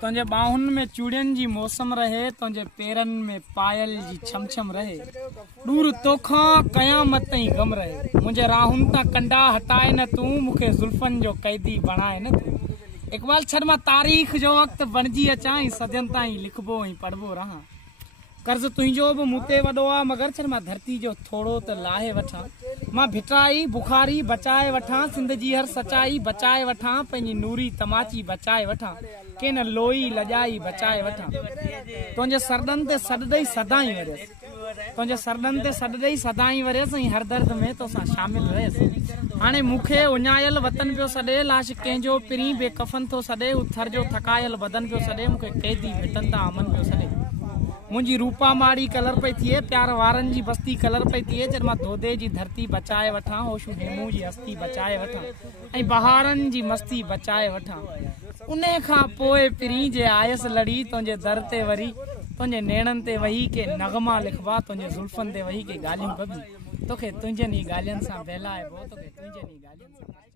तुझे बाहुन में चूड़ियन जी मौसम रहे, तुझे पेरन में पायल जी छम छम रहे। दूर तोखा कयामत ताईं गम रहे। मुझे राहुन ता कंडा हटाए न तू, मुखे जुल्फन जो कैदी बनाए न तू। इकबाल शर्मा तारीख जो वक्त बनजी अचा, सदियन ताईं लिखबो ऐं पढ़बो रहा। कर्ज तुझो भी मुते वडो आ, मगर शर्मा धरती जो थोड़ो त लाहे वठा। मां भिटाई बुखारी बचाए वठा, सिंध जी हर सचाई बचाए वठा। पंहिंजी नूरी तमाची बचाए वठा, के न लोई लजाई बचाए वठा। तुझे सरदन ते सॾदई सदाई वरियस, तुझे सरदन ते सॾदई सदाई वरियस, ऐं हर दर्द में तोसां शामिल रहियस। हाणे मूंखे उञायल वतन पियो सॾे, लाश कंहिंजो पिरी बेकफन थो सॾे। उथर जो थकायल बदन पियो सॾे, मूंखे कैदी भिटन तां अमन पियो सॾे। मुझी रूपा माड़ी कलर पई थिए, प्यार वारन जी बस्ती कलर पई थिए। जॾहिं मां धोदे जी धरती बचाए वठा, होशू हेमू जी हस्ती बचाए वठा, ऐं बहारन जी मस्ती बचाए वठा। उन खां पोइ पिरी जे आयस लड़ी, तुंहिंजे दर ते वरी तुंहिंजे नेणन ते वही के नगमा लिखबा। तुंहिंजे जुल्फन ते वही के ॻाल्हियूं कबी, तोखे तुंहिंजनि ई ॻाल्हियुनि सां बहलाइबो, तोखे तुंहिंजनि ई ॻाल्हियुनि सां